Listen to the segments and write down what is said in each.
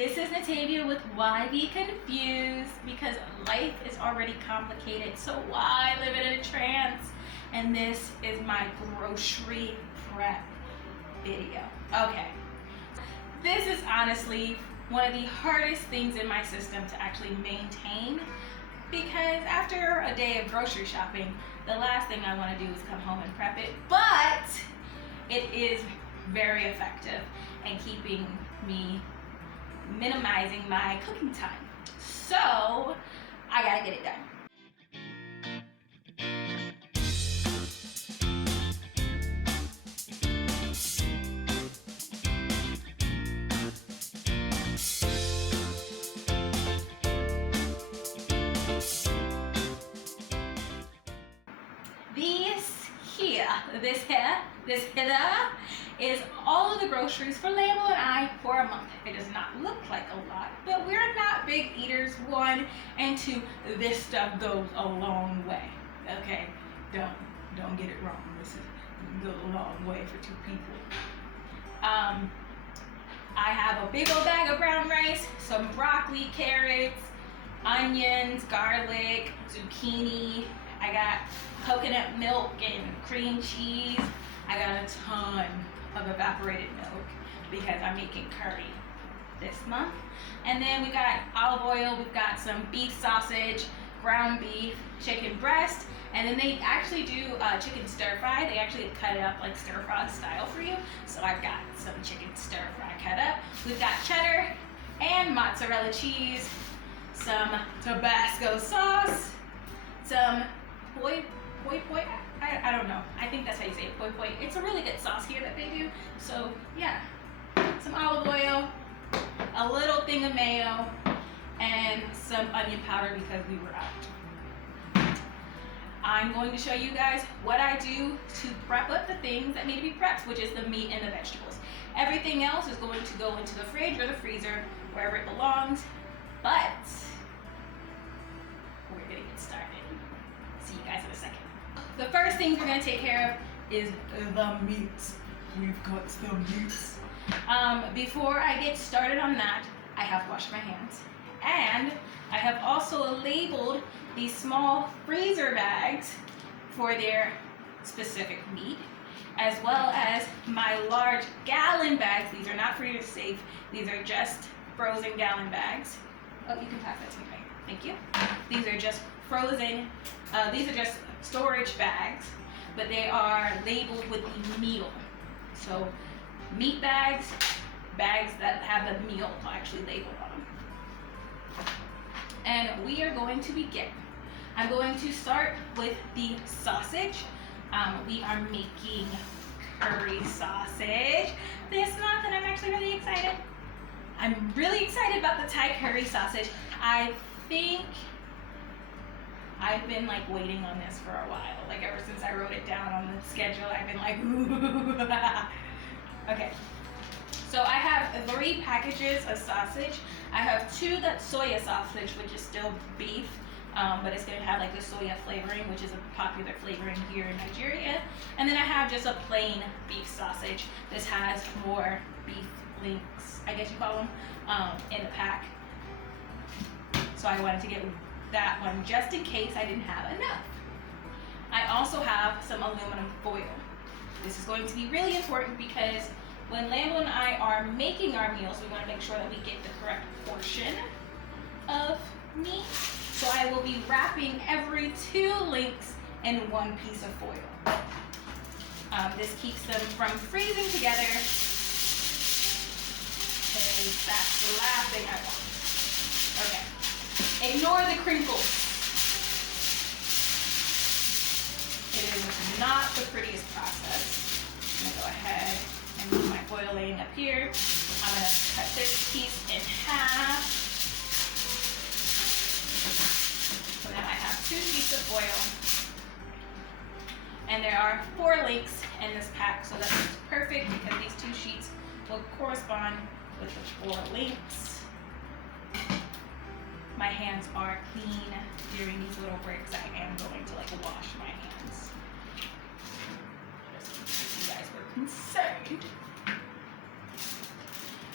This is Natavia with YBConfused, because life is already complicated, so why live in a trance? And this is my grocery prep video. Okay, this is honestly one of the hardest things in my system to actually maintain, because after a day of grocery shopping, the last thing I want to do is come home and prep it, but it is very effective in keeping me minimizing my cooking time. So I gotta get it done. This here is all of the groceries for Lambo and I for a month. It does not look like a lot, but we're not big eaters, one, and two, this stuff goes a long way. Okay, don't get it wrong. This goes a long way for two people. I have a big old bag of brown rice, some broccoli, carrots, onions, garlic, zucchini. I got coconut milk and cream cheese. I got a ton of evaporated milk because I'm making curry this month. And then we got olive oil, we've got some beef sausage, ground beef, chicken breast, and then they actually do chicken stir fry. They actually cut it up like stir fry style for you. So I've got some chicken stir fry cut up. We've got cheddar and mozzarella cheese, some Tabasco sauce, some poi, I don't know. I think that's how you say it, poi. It's a really good sauce here that they do. So yeah, some olive oil, a little thing of mayo, and some onion powder because we were out. I'm going to show you guys what I do to prep up the things that need to be prepped, which is the meat and the vegetables. Everything else is going to go into the fridge or the freezer, wherever it belongs, but we're gonna get started. See you guys in a second. The first thing we're going to take care of is the meats. We've got some meats. Before I get started on that, I have washed my hands. And I have also labeled these small freezer bags for their specific meat, as well as my large gallon bags. These are not freezer safe. These are just frozen gallon bags. Oh, you can pass that to me, right? Thank you. These are just frozen, these are just storage bags, but they are labeled with the meal. So meat bags, bags that have the meal actually labeled on them. And we are going to begin. I'm going to start with the sausage. We are making curry sausage this month, and I'm actually really excited. I'm really excited about the Thai curry sausage. I think I've been like waiting on this for a while. Like ever since I wrote it down on the schedule, I've been like, ooh. Okay, so I have 3 packages of sausage. I have 2 that's soya sausage, which is still beef, but it's gonna have like the soya flavoring, which is a popular flavoring here in Nigeria. And then I have just a plain beef sausage. This has more beef links, I guess you call them, in the pack. So I wanted to get that one just in case I didn't have enough. I also have some aluminum foil. This is going to be really important because when Lambo and I are making our meals, we want to make sure that we get the correct portion of meat. So I will be wrapping every 2 links in 1 piece of foil. This keeps them from freezing together, and that's the last thing I want. Okay. Ignore the crinkles. It is not the prettiest process. I'm going to go ahead and move my foil laying up here. I'm going to cut this piece in half. So now I have 2 sheets of foil. And there are 4 links in this pack, so that's perfect because these 2 sheets will correspond with the 4 links. My hands are clean. During these little breaks, I am going to like wash my hands. Just in case you guys were concerned.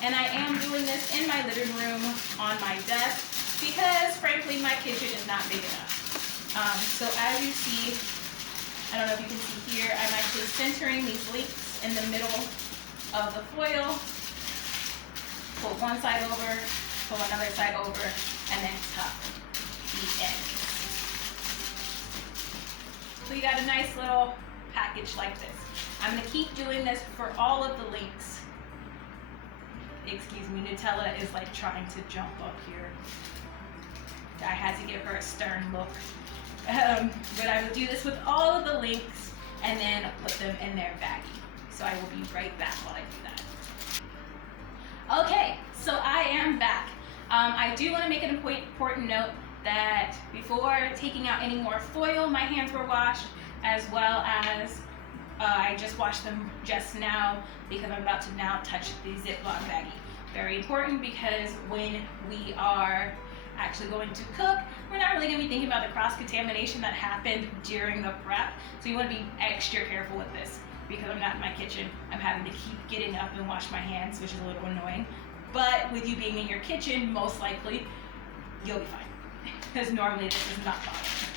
And I am doing this in my living room on my desk because, frankly, my kitchen is not big enough. So as you see, I don't know if you can see here, I'm actually centering these links in the middle of the foil. Pull one side over, pull another side over, and then tuck the ends. So you got a nice little package like this. I'm going to keep doing this for all of the links. Excuse me, Nutella is like trying to jump up here. I had to give her a stern look. But I will do this with all of the links and then put them in their baggie. So I will be right back while I do that. Okay, so I am back. I do want to make an important note that before taking out any more foil, my hands were washed, as well as I just washed them just now because I'm about to now touch the Ziploc baggie. Very important because when we are actually going to cook, we're not really going to be thinking about the cross-contamination that happened during the prep. So you want to be extra careful with this because I'm not in my kitchen. I'm having to keep getting up and wash my hands, which is a little annoying. But with you being in your kitchen, most likely, you'll be fine. Because normally this is not bothering.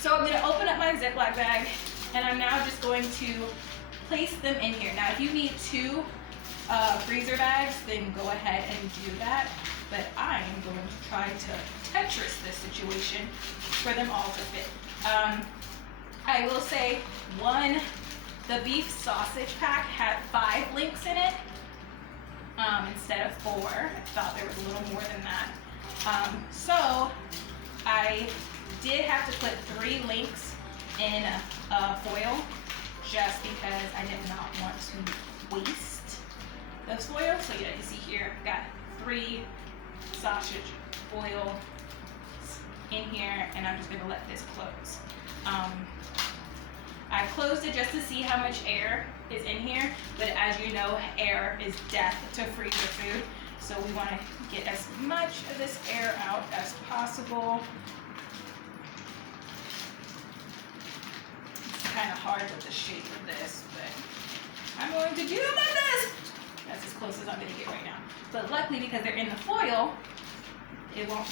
So I'm going to open up my Ziploc bag, and I'm now just going to place them in here. Now, if you need 2 freezer bags, then go ahead and do that. But I am going to try to Tetris this situation for them all to fit. I will say the beef sausage pack had 5 links in it instead of 4. I thought there was a little more than that. So I did have to put 3 links in foil just because I did not want to waste the foil. So you see here, I've got 3 sausage foil in here, and I'm just going to let this close. I closed it just to see how much air is in here, but as you know, air is death to freezer food, so we want to get as much of this air out as possible. It's kind of hard with the shape of this, but I'm going to do my best. That's as close as I'm going to get right now. But luckily, because they're in the foil, they won't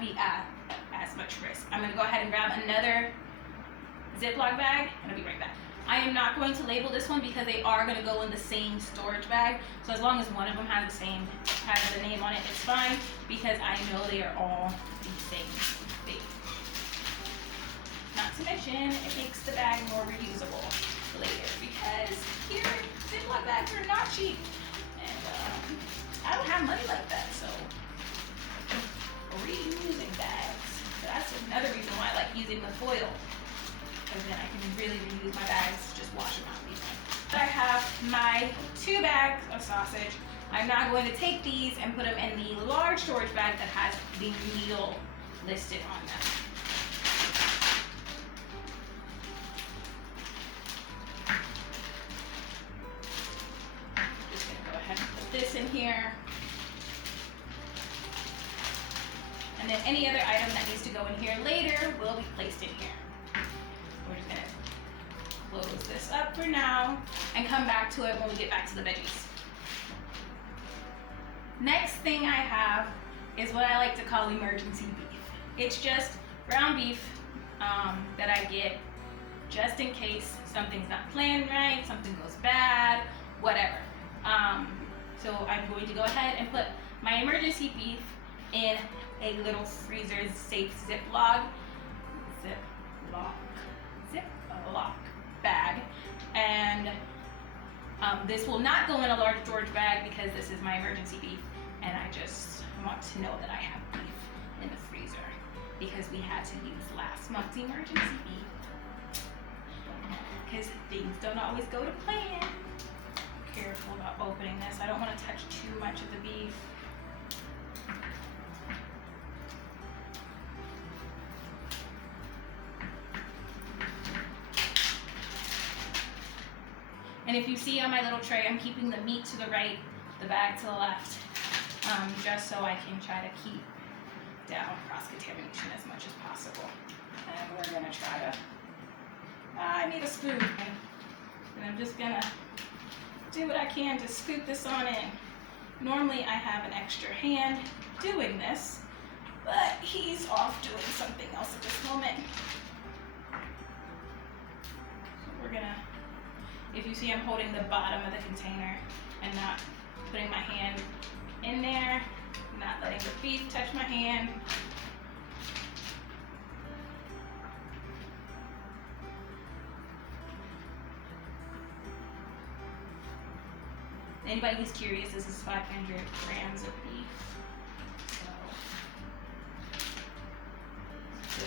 be at as much risk. I'm going to go ahead and grab another Ziploc bag, and I'll be right back. I am not going to label this one because they are going to go in the same storage bag. So as long as one of them has the name on it, it's fine because I know they are all the same thing. Not to mention, it makes the bag more reusable later because here, Ziploc bags are not cheap. And I don't have money like that, so reusing bags. That's another reason why I like using the foil. Because then I can really reuse my bags, just wash them out and be fine. I have my 2 bags of sausage. I'm now going to take these and put them in the large storage bag that has the meal listed on them. Just going to go ahead and put this in here. And then any other item that needs to go in here later will be placed in here. We're just going to close this up for now and come back to it when we get back to the veggies. Next thing I have is what I like to call emergency beef. It's just ground beef that I get just in case something's not planned right, something goes bad, whatever. So I'm going to go ahead and put my emergency beef in a little freezer safe Ziploc bag, and this will not go in a large storage bag because this is my emergency beef, and I just want to know that I have beef in the freezer because we had to use last month's emergency beef because things don't always go to plan. Careful about opening this. I don't want to touch too much of the beef. And if you see on my little tray, I'm keeping the meat to the right, the bag to the left, just so I can try to keep down cross-contamination as much as possible. And we're gonna try to, I need a spoon. And I'm just gonna do what I can to scoop this on in. Normally I have an extra hand doing this, but he's off doing something else at this moment. So we're gonna, if you see I'm holding the bottom of the container and not putting my hand in there, not letting the beef touch my hand. Anybody who's curious, this is 500 grams of beef. So,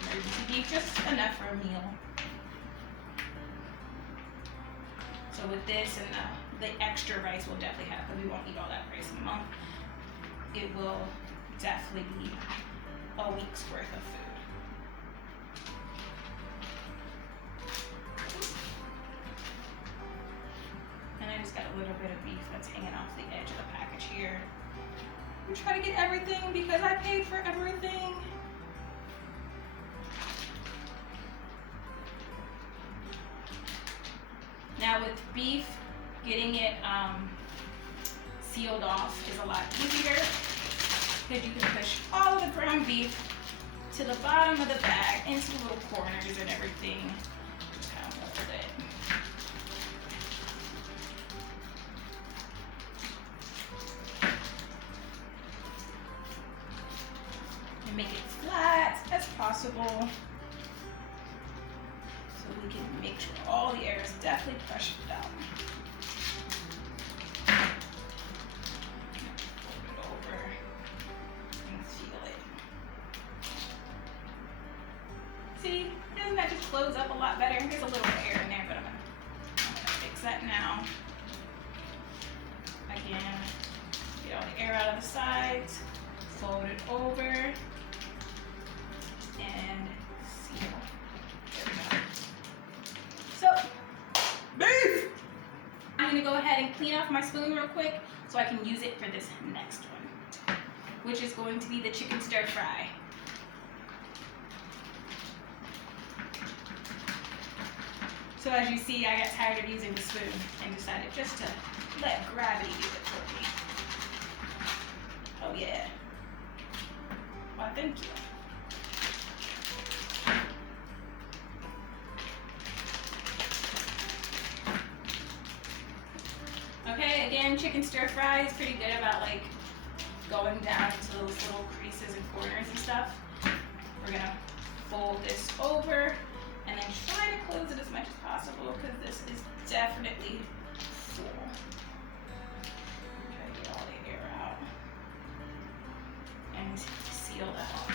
emergency beef, just enough for a meal. So with this and the extra rice we'll definitely have, because we won't eat all that rice in a month, it will definitely be a week's worth of food. I just got a little bit of beef that's hanging off the edge of the package here. We try to get everything because I paid for everything. Now with beef, getting it sealed off is a lot easier because you can push all of the ground beef to the bottom of the bag into the little corners and everything. Just kind of hold it. And make it flat as possible so we can make sure all the air is definitely pressured down. Fold it over and seal it. See, doesn't that just close up a lot better? There's a little bit of air in there, but I'm gonna fix that now. Again, get all the air out of the sides, fold it over, and seal. There we go. So, beef! I'm gonna go ahead and clean off my spoon real quick so I can use it for this next one, which is going to be the chicken stir fry. So as you see, I got tired of using the spoon and decided just to let gravity do it for me. Oh yeah. Why, thank you. Okay, again, chicken stir fry is pretty good about like going down into those little creases and corners and stuff. We're gonna fold this over and then try to close it as much as possible because this is definitely full. Try to get all the air out and seal that off.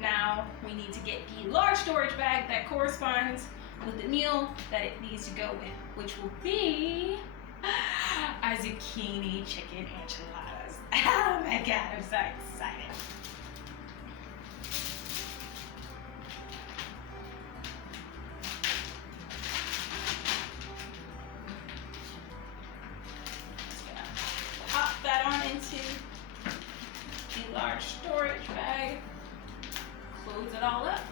Now we need to get the large storage bag that corresponds with the meal that it needs to go with, which will be a zucchini chicken enchiladas. Oh my god, I'm so excited. Just gonna pop that on into the large storage bag, close it all up,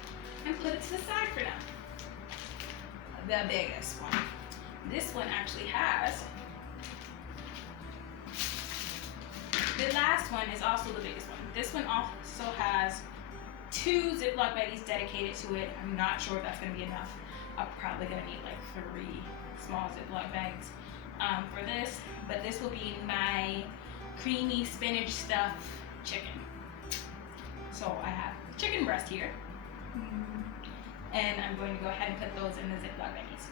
and put it to the side for now. The biggest one. This one actually has, the last one is also the biggest one. This one also has 2 Ziploc baggies dedicated to it. I'm not sure if that's gonna be enough. I'm probably gonna need like 3 small Ziploc bags for this, but this will be my creamy spinach stuffed chicken. So I have chicken breast here. And I'm going to go ahead and put those in the Ziploc baggies.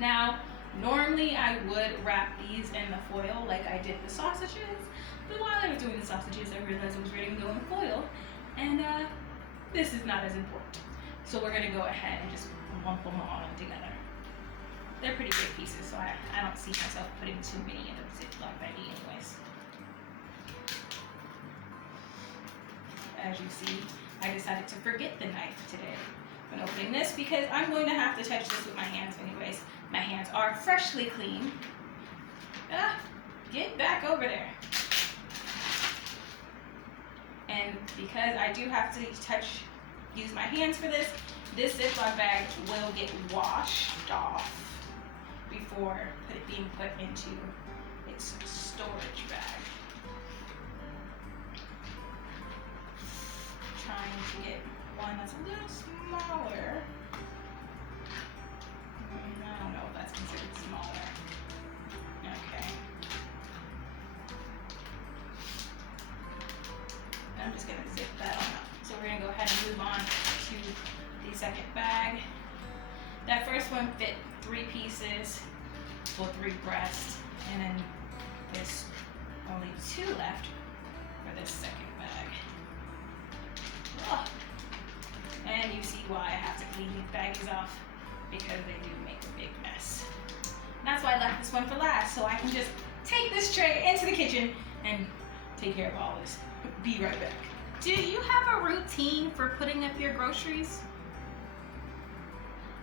Now, normally I would wrap these in the foil like I did the sausages, but while I was doing the sausages, I realized I was ready to go in foil, and this is not as important. So we're gonna go ahead and just lump them all together. They're pretty big pieces, so I don't see myself putting too many in the Ziploc baggie anyways. As you see, I decided to forget the knife today when opening this because I'm going to have to touch this with my hands anyways. My hands are freshly clean. Get back over there. And because I do have to use my hands for this, this Ziploc bag will get washed off before before it being put into its storage bag. Trying to get one that's a little smaller. I don't know if that's considered smaller. Okay. I'm just gonna zip that on up. So we're gonna go ahead and move on to the second bag. That first one fit 3 pieces, well, 3 breasts, and then there's only 2 left for this second bag. Ugh. And you see why I have to clean these baggies off, because they do make a big mess. And that's why I left this one for last, so I can just take this tray into the kitchen and take care of all this. Be right back. Do you have a routine for putting up your groceries?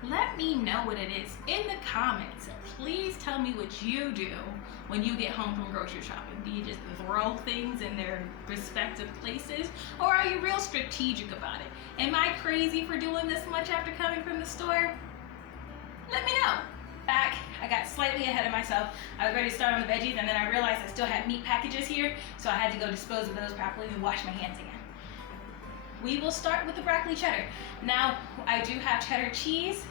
Let me know what it is in the comments. Please tell me what you do when you get home from grocery shopping. Do you just throw things in their respective places, or are you real strategic about it? Am I crazy for doing this much after coming from the store? Let me know. Back, I got slightly ahead of myself. I was ready to start on the veggies, and then I realized I still had meat packages here, so I had to go dispose of those properly and wash my hands again. We will start with the broccoli cheddar. Now, I do have cheddar cheese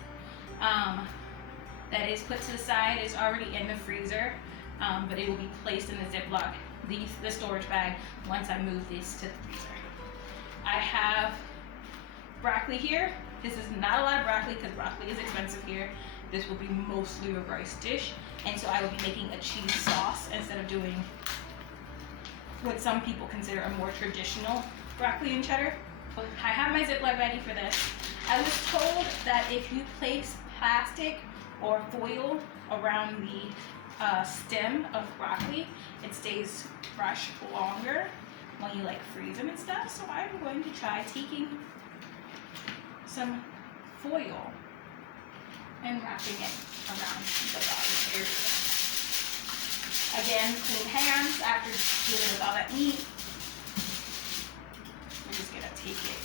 that is put to the side. It's already in the freezer, but it will be placed in the Ziploc, the storage bag, once I move this to the freezer. I have broccoli here. This is not a lot of broccoli because broccoli is expensive here. This will be mostly a rice dish, and so I will be making a cheese sauce instead of doing what some people consider a more traditional broccoli and cheddar. I have my Ziploc baggie for this. I was told that if you place plastic or foil around the stem of broccoli, it stays fresh longer when you like freeze them and stuff. So I'm going to try taking some foil and wrapping it around the bottom area. Again, clean hands after dealing with all that meat. We're just gonna take it,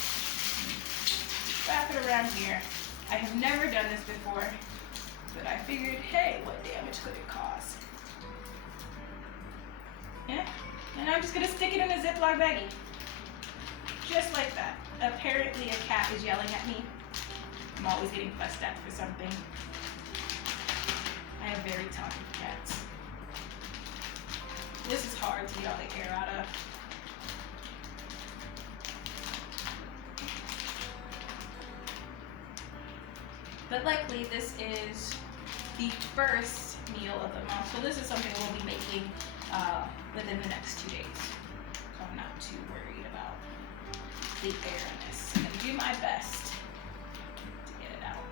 wrap it around here. I have never done this before, but I figured, hey, what damage could it cause? Yeah, and I'm just gonna stick it in a Ziploc baggie. Just like that. Apparently a cat is yelling at me. I'm always getting fussed at for something. I have very talkative cats. This is hard to get all the air out of. But luckily this is the first meal of the month. So this is something we'll be making within the next 2 days. So I'm not too worried about the air in this. I'm gonna do my best to get it out.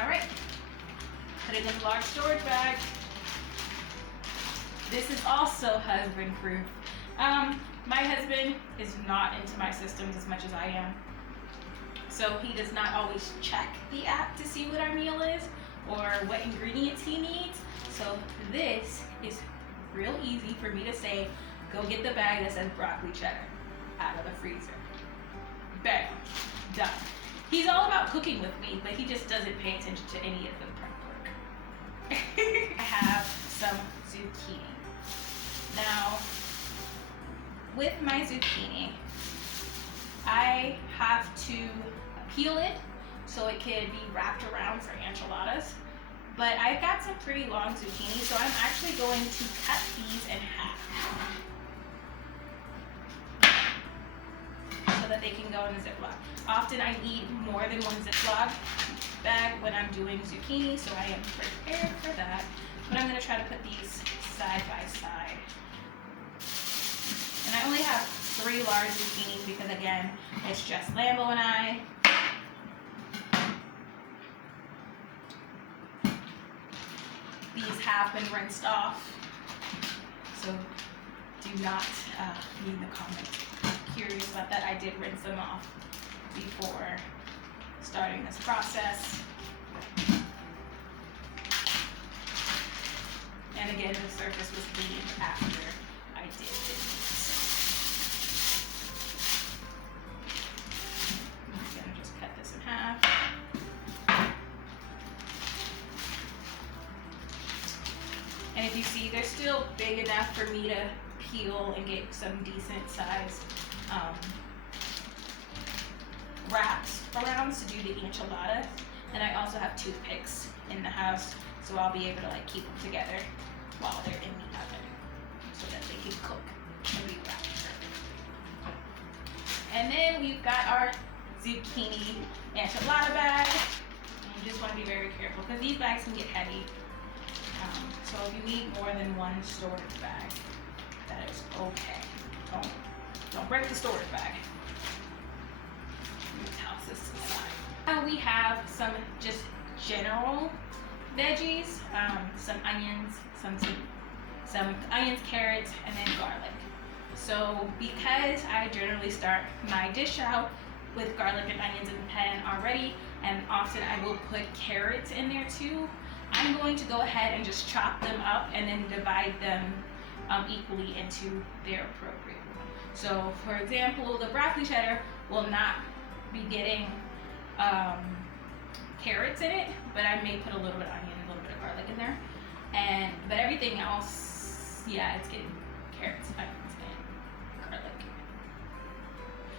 All right, put it in a large storage bag. This is also husband proof. My husband is not into my systems as much as I am. So he does not always check the app to see what our meal is or what ingredients he needs. So this is real easy for me to say, go get the bag that says broccoli cheddar out of the freezer. Bam, done. He's all about cooking with me, but he just doesn't pay attention to any of the prep work. I have some zucchini. Now, with my zucchini, I have to peel it so it can be wrapped around for enchiladas. But I've got some pretty long zucchini, so I'm actually going to cut these in half so that they can go in the Ziploc. Often I need more than one Ziploc bag when I'm doing zucchini, so I am prepared for that. But I'm going to try to put these side by side. And I only have 3 large zucchinis because, again, it's just Lambo and I. These have been rinsed off, so do not leave in the comments. I'm curious about that. I did rinse them off before starting this process. And again, the surface was clean after I did the meat. you see, they're still big enough for me to peel and get some decent size wraps around to do the enchiladas. And I also have toothpicks in the house, so I'll be able to like keep them together while they're in the oven so that they can cook and be wrapped. And then we've got our zucchini enchilada bag. And you just want to be very careful because these bags can get heavy. So if you need more than one storage bag, that is okay. Don't break the storage bag. Let me toss this to the side. Now we have some just general veggies, some onions, some onions, carrots, and then garlic. So because I generally start my dish out with garlic and onions in the pan already, and often I will put carrots in there too, I'm going to go ahead and just chop them up and then divide them equally into their appropriate one. So for example, the broccoli cheddar will not be getting carrots in it, but I may put a little bit of onion and a little bit of garlic in there. But everything else, yeah, it's getting carrots, onions, and garlic.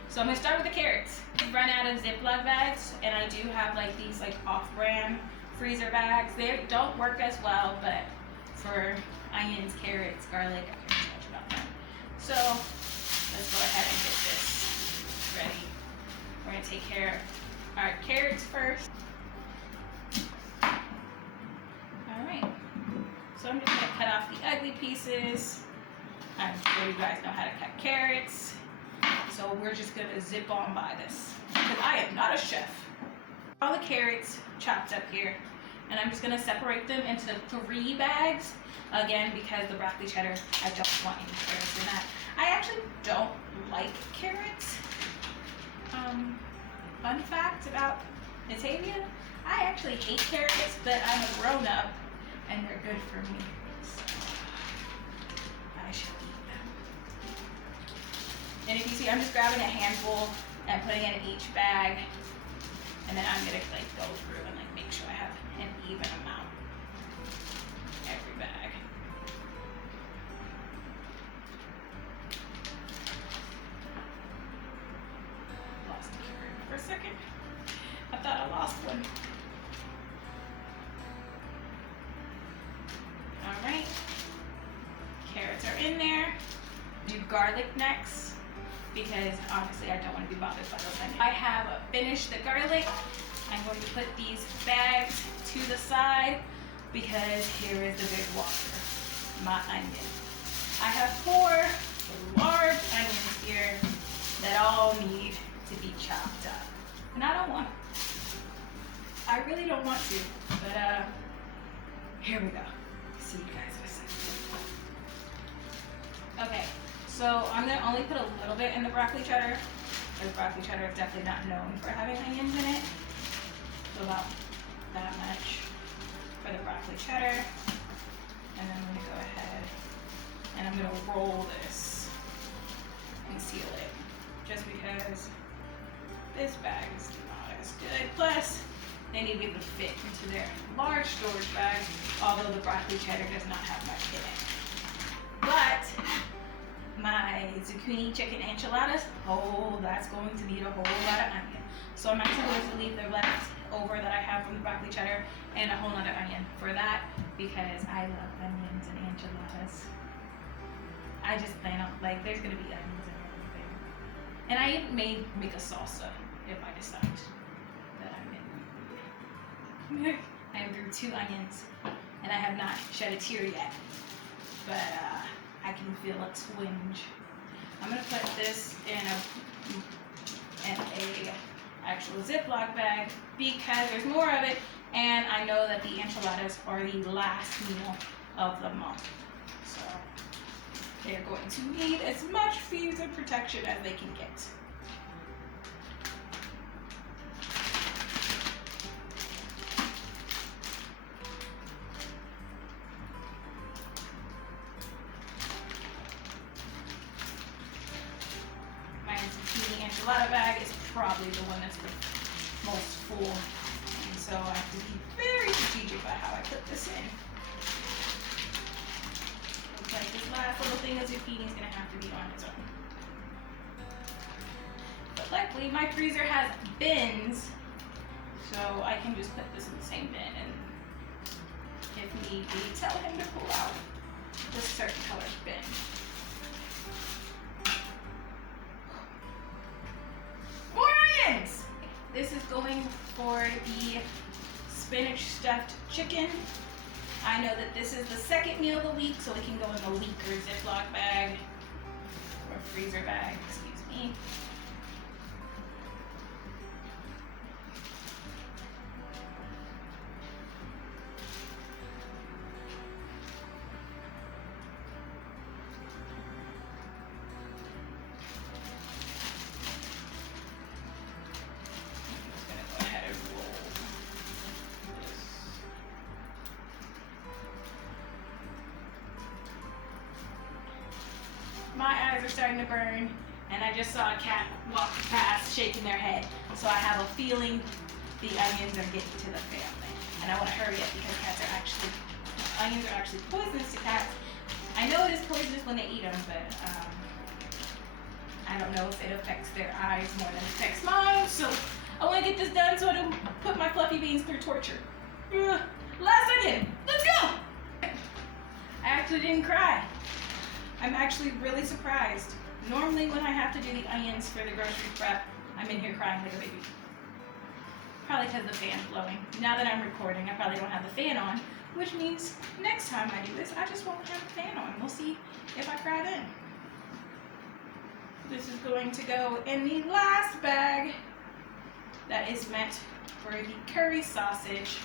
So I'm gonna start with the carrots. I've run out of Ziploc bags, and I do have like these like off-brand freezer bags. They don't work as well, but for onions, carrots, garlic, I can't do much about that. So let's go ahead and get this ready. We're gonna take care of our carrots first. All right. So I'm just gonna cut off the ugly pieces. I'm sure you guys know how to cut carrots. So we're just gonna zip on by this because I am not a chef. All the carrots chopped up here, and I'm just gonna separate them into 3 bags. Again, because the broccoli cheddar, I don't want any carrots in that. I actually don't like carrots. Fun fact about Natavia, I actually hate carrots, but I'm a grown up and they're good for me. So I should eat them. And if you see, I'm just grabbing a handful and putting it in each bag. And then I'm gonna like go through and like make sure I have an even amount every bag. Lost a carrot for a second. I thought I lost one. All right, carrots are in there. Do garlic next, because honestly I don't want to be bothered by those onions. I have finished the garlic. I'm going to put these bags to the side because here is the big walker, my onion. I have 4 large onions here that all need to be chopped up. And I don't want to. I really don't want to, but here we go. See you guys in a second. Okay, so I'm gonna only put a little bit in the broccoli cheddar. The broccoli cheddar is definitely not known for having onions in it. So about that much for the broccoli cheddar. And then I'm gonna go ahead and I'm gonna roll this and seal it. Just because this bag is not as good. Plus, they need to be able to fit into their large storage bag, although the broccoli cheddar does not have much in it. But my zucchini chicken enchiladas, oh, that's going to need a whole lot of onion. So I'm actually going to leave the leftover that I have from the broccoli cheddar and a whole other onion for that because I love onions and enchiladas. I just plan on, like, there's going to be onions and everything. And I may make a salsa if I decide that I'm in. I have through 2 onions and I have not shed a tear yet, but I can feel a twinge. I'm gonna put this in a actual Ziploc bag because there's more of it, and I know that the enchiladas are the last meal of the month, so they're going to need as much freezer protection as they can get. Enchilada bag is probably the one that's the most full, and so I have to be very strategic about how I put this in. Like this last little thing of zucchini is gonna have to be on its own. But luckily my freezer has bins, so I can just put this in the same bin and if need be, tell him to pull out this certain color bin. More onions! This is going for the spinach stuffed chicken. I know that this is the second meal of the week, so it can go in the weaker Ziploc bag or freezer bag, excuse me. My eyes are starting to burn, and I just saw a cat walk past shaking their head. So I have a feeling the onions are getting to the family. And I want to hurry up because onions are actually poisonous to cats. I know it is poisonous when they eat them, but I don't know if it affects their eyes more than it affects mine. So I want to get this done so I don't put my fluffy beans through torture. Last onion, let's go! I actually didn't cry. I'm actually really surprised. Normally when I have to do the onions for the grocery prep, I'm in here crying like a baby. Probably because the fan's blowing. Now that I'm recording, I probably don't have the fan on, which means next time I do this, I just won't have the fan on. We'll see if I cry then. This is going to go in the last bag that is meant for the curry sausage.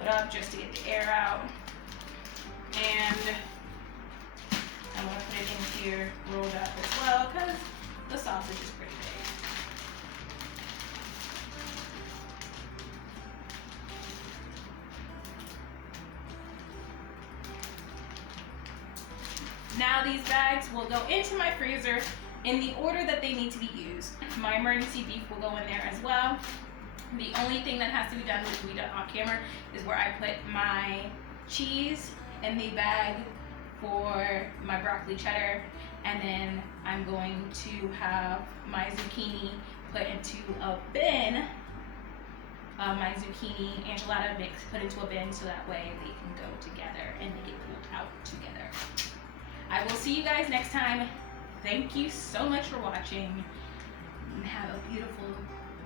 It up just to get the air out, and I'm going to put it in here rolled up as well because the sausage is pretty big. Now these bags will go into my freezer in the order that they need to be used. My emergency beef will go in there as well. The only thing that has to be done, which we done off camera, is where I put my cheese in the bag for my broccoli cheddar, and then I'm going to have my zucchini put into a bin. My zucchini enchilada mix put into a bin so that way they can go together and they get pulled out together. I will see you guys next time. Thank you so much for watching, and have a beautiful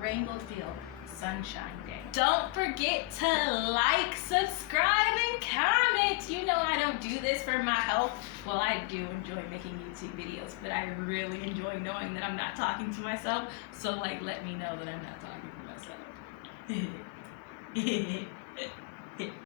rainbow-filled sunshine day. Don't forget to like, subscribe, and comment. You know I don't do this for my health. Well, I do enjoy making YouTube videos, but I really enjoy knowing that I'm not talking to myself. So like, let me know that I'm not talking to myself.